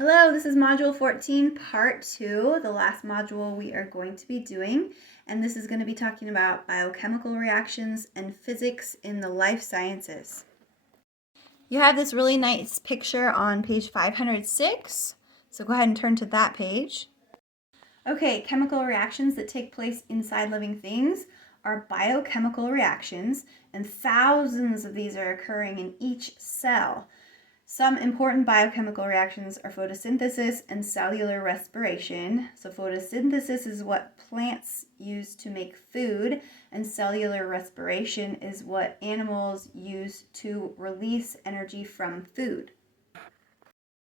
Hello, this is Module 14, Part 2, the last module we are going to be doing, and this is going to be talking about biochemical reactions and physics in the life sciences. You have this really nice picture on page 506, so go ahead and turn to that page. Okay, chemical reactions that take place inside living things are biochemical reactions, and thousands of these are occurring in each cell. Some important biochemical reactions are photosynthesis and cellular respiration. So photosynthesis is what plants use to make food, and cellular respiration is what animals use to release energy from food.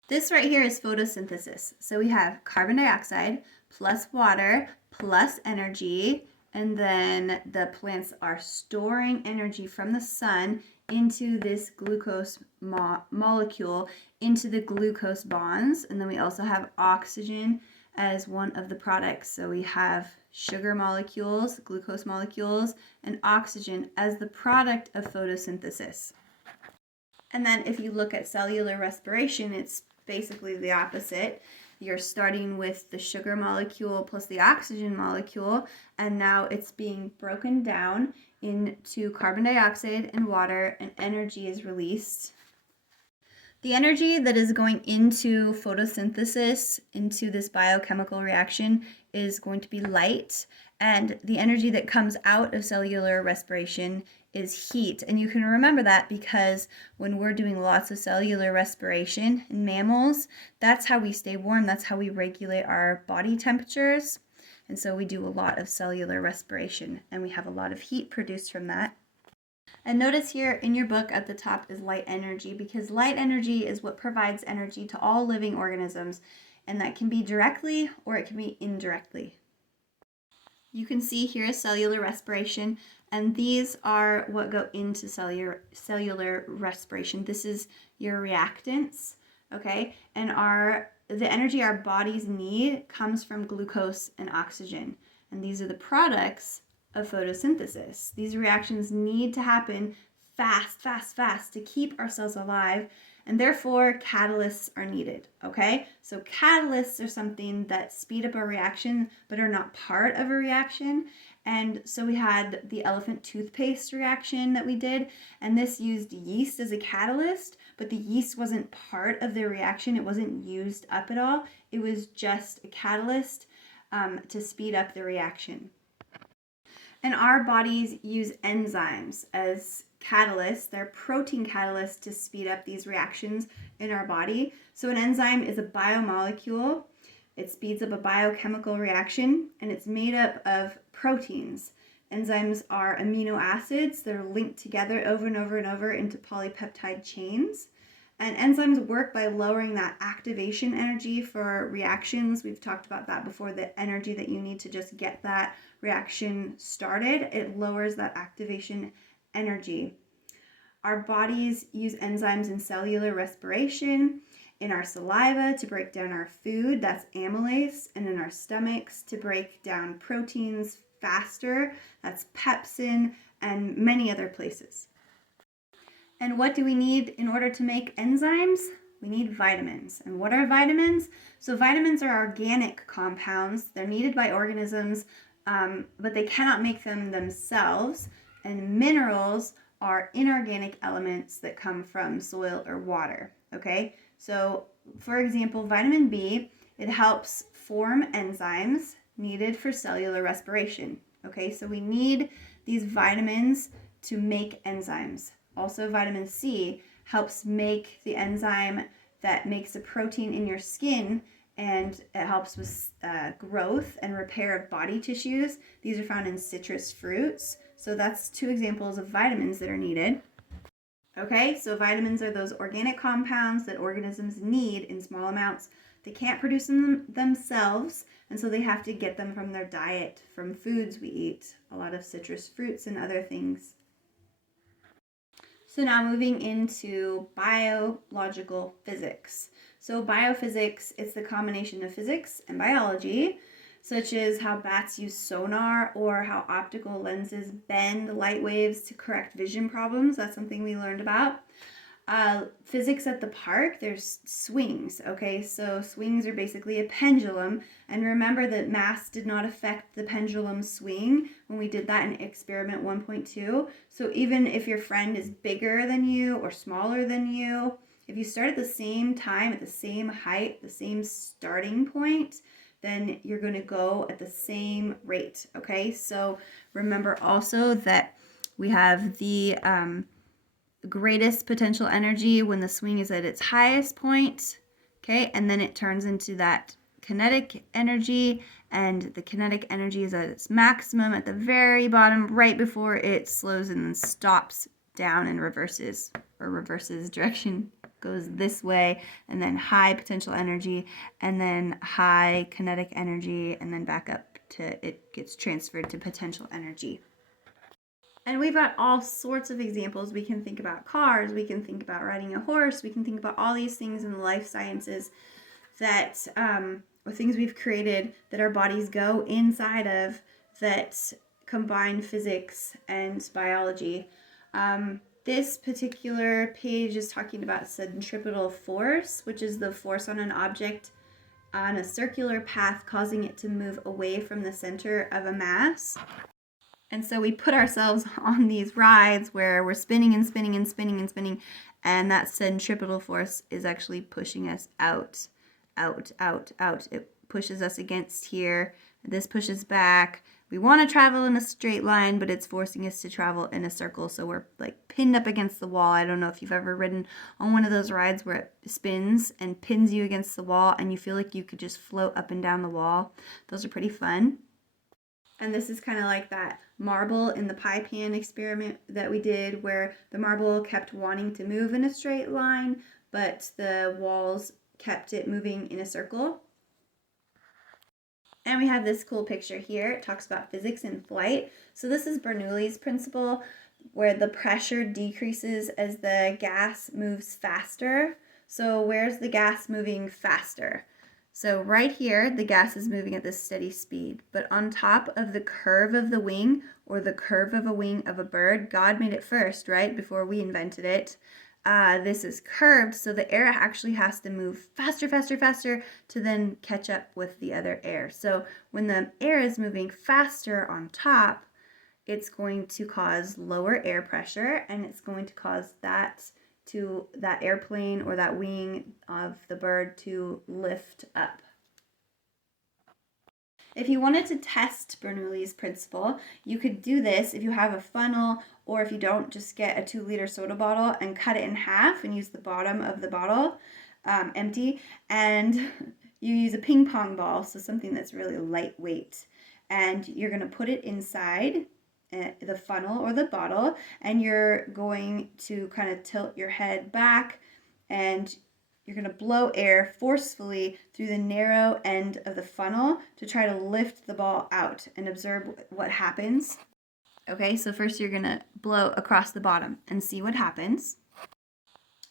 This right here is photosynthesis. So we have carbon dioxide plus water plus energy, and then the plants are storing energy from the sun into this glucose molecule, into the glucose bonds. And then we also have oxygen as one of the products. So we have sugar molecules, glucose molecules, and oxygen as the product of photosynthesis. And then if you look at cellular respiration, it's basically the opposite. You're starting with the sugar molecule plus the oxygen molecule, and now it's being broken down into carbon dioxide and water, and energy is released. The energy that is going into photosynthesis, into this biochemical reaction, is going to be light, and the energy that comes out of cellular respiration is heat. And you can remember that because when we're doing lots of cellular respiration in mammals, that's how we stay warm, that's how we regulate our body temperatures. And so we do a lot of cellular respiration, and we have a lot of heat produced from that. And notice here in your book at the top is light energy, because light energy is what provides energy to all living organisms, and that can be directly or it can be indirectly. You can see here is cellular respiration, and these are what go into cellular respiration. This is your reactants, okay? And the energy our bodies need comes from glucose and oxygen, and these are the products of photosynthesis. These reactions need to happen fast to keep our cells alive, and therefore catalysts are needed, okay? So catalysts are something that speed up a reaction but are not part of a reaction. And so we had the elephant toothpaste reaction that we did, and this used yeast as a catalyst, but the yeast wasn't part of the reaction. It wasn't used up at all. It was just a catalyst to speed up the reaction. And our bodies use enzymes as catalysts. They're protein catalysts to speed up these reactions in our body. So an enzyme is a biomolecule. It speeds up a biochemical reaction, and it's made up of proteins. Enzymes are amino acids that are linked together over and over and over into polypeptide chains. And enzymes work by lowering that activation energy for reactions. We've talked about that before, the energy that you need to just get that reaction started. It lowers that activation energy. Our bodies use enzymes in cellular respiration, in our saliva to break down our food, that's amylase, and in our stomachs to break down proteins faster, that's pepsin, and many other places. And what do we need in order to make enzymes? We need vitamins. And what are vitamins? So vitamins are organic compounds. They're needed by organisms, but they cannot make them themselves. And minerals are inorganic elements that come from soil or water, okay? So, for example, vitamin B, it helps form enzymes needed for cellular respiration, okay? So we need these vitamins to make enzymes. Also, vitamin C helps make the enzyme that makes a protein in your skin, and it helps with growth and repair of body tissues. These are found in citrus fruits. So that's two examples of vitamins that are needed. Okay, so vitamins are those organic compounds that organisms need in small amounts. They can't produce them themselves, and so they have to get them from their diet, from foods we eat, a lot of citrus fruits and other things. So now moving into biological physics. So biophysics, it's the combination of physics and biology, such as how bats use sonar or how optical lenses bend light waves to correct vision problems. That's something we learned about. Physics at the park, there's swings, okay? So swings are basically a pendulum. And remember that mass did not affect the pendulum swing when we did that in experiment 1.2. So even if your friend is bigger than you or smaller than you, if you start at the same time, at the same height, the same starting point, then you're going to go at the same rate, okay? So remember also that we have the greatest potential energy when the swing is at its highest point, okay? And then it turns into that kinetic energy, and the kinetic energy is at its maximum at the very bottom, right before it slows and then stops down and reverses direction, goes this way, and then high potential energy, and then high kinetic energy, and then back up to it gets transferred to potential energy. And we've got all sorts of examples. We can think about cars, we can think about riding a horse, we can think about all these things in the life sciences that, or things we've created that our bodies go inside of that combine physics and biology. This particular page is talking about centripetal force, which is the force on an object on a circular path causing it to move away from the center of a mass. And so we put ourselves on these rides where we're spinning and spinning and spinning and spinning, and that centripetal force is actually pushing us out, out, out, out. It pushes us against here. This pushes back. We want to travel in a straight line, but it's forcing us to travel in a circle, so we're like pinned up against the wall. I don't know if you've ever ridden on one of those rides where it spins and pins you against the wall, and you feel like you could just float up and down the wall. Those are pretty fun. And this is kind of like that marble in the pie pan experiment that we did where the marble kept wanting to move in a straight line, but the walls kept it moving in a circle. And we have this cool picture here. It talks about physics in flight. So this is Bernoulli's principle, where the pressure decreases as the gas moves faster. So where's the gas moving faster? So right here, the gas is moving at this steady speed, but on top of the curve of the wing, or the curve of a wing of a bird, God made it first, right? Before we invented it. This is curved, so the air actually has to move faster, faster, faster to then catch up with the other air. So when the air is moving faster on top, it's going to cause lower air pressure, and it's going to cause that airplane or that wing of the bird to lift up. If you wanted to test Bernoulli's principle, you could do this if you have a funnel, or if you don't, just get a 2-liter soda bottle and cut it in half and use the bottom of the bottle empty, and you use a ping pong ball, so something that's really lightweight, and you're going to put it inside the funnel or the bottle, and you're going to kind of tilt your head back, and you're going to blow air forcefully through the narrow end of the funnel to try to lift the ball out and observe what happens. Okay, so first you're going to blow across the bottom and see what happens.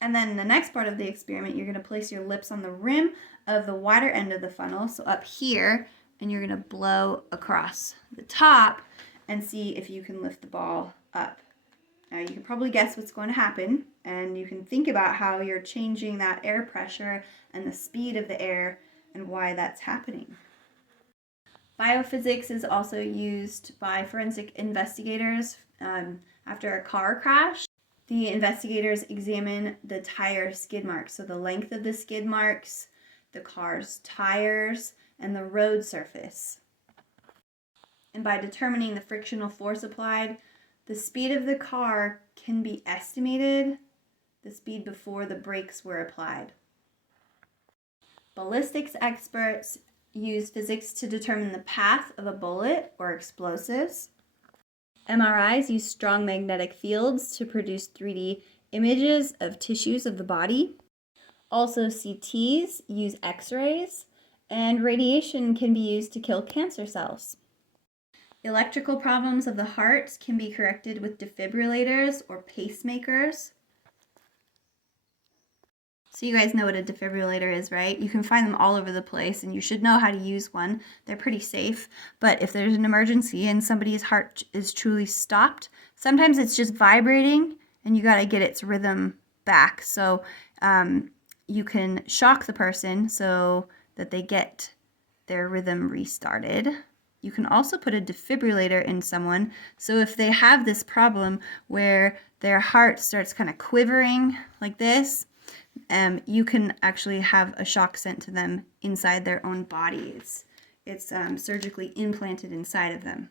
And then in the next part of the experiment, you're going to place your lips on the rim of the wider end of the funnel, so up here, and you're going to blow across the top and see if you can lift the ball up. Now you can probably guess what's going to happen, and you can think about how you're changing that air pressure and the speed of the air and why that's happening. Biophysics is also used by forensic investigators after a car crash. The investigators examine the tire skid marks, so the length of the skid marks, the car's tires, and the road surface. And by determining the frictional force applied, the speed of the car can be estimated, the speed before the brakes were applied. Ballistics experts use physics to determine the path of a bullet or explosives. MRIs use strong magnetic fields to produce 3D images of tissues of the body. Also, CTs use X-rays, and radiation can be used to kill cancer cells. Electrical problems of the heart can be corrected with defibrillators or pacemakers. So you guys know what a defibrillator is, right? You can find them all over the place, and you should know how to use one. They're pretty safe, but if there's an emergency and somebody's heart is truly stopped, sometimes it's just vibrating, and you gotta get its rhythm back. So you can shock the person so that they get their rhythm restarted. You can also put a defibrillator in someone. So if they have this problem where their heart starts kind of quivering like this, you can actually have a shock sent to them inside their own body. It's surgically implanted inside of them.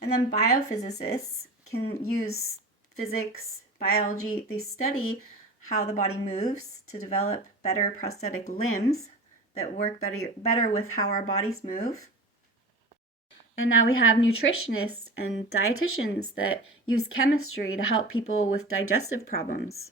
And then biophysicists can use physics, biology. They study how the body moves to develop better prosthetic limbs that work better with how our bodies move. And now we have nutritionists and dietitians that use chemistry to help people with digestive problems.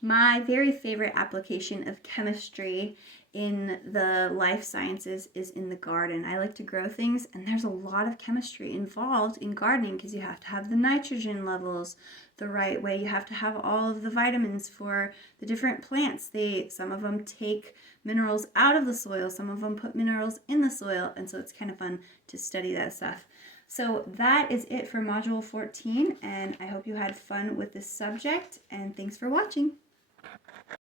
My very favorite application of chemistry in the life sciences is in the garden. I like to grow things, and there's a lot of chemistry involved in gardening because you have to have the nitrogen levels the right way. You have to have all of the vitamins for the different plants. Some of them take minerals out of the soil, some of them put minerals in the soil, and so it's kind of fun to study that stuff. So that is it for Module 14, and I hope you had fun with this subject, and thanks for watching.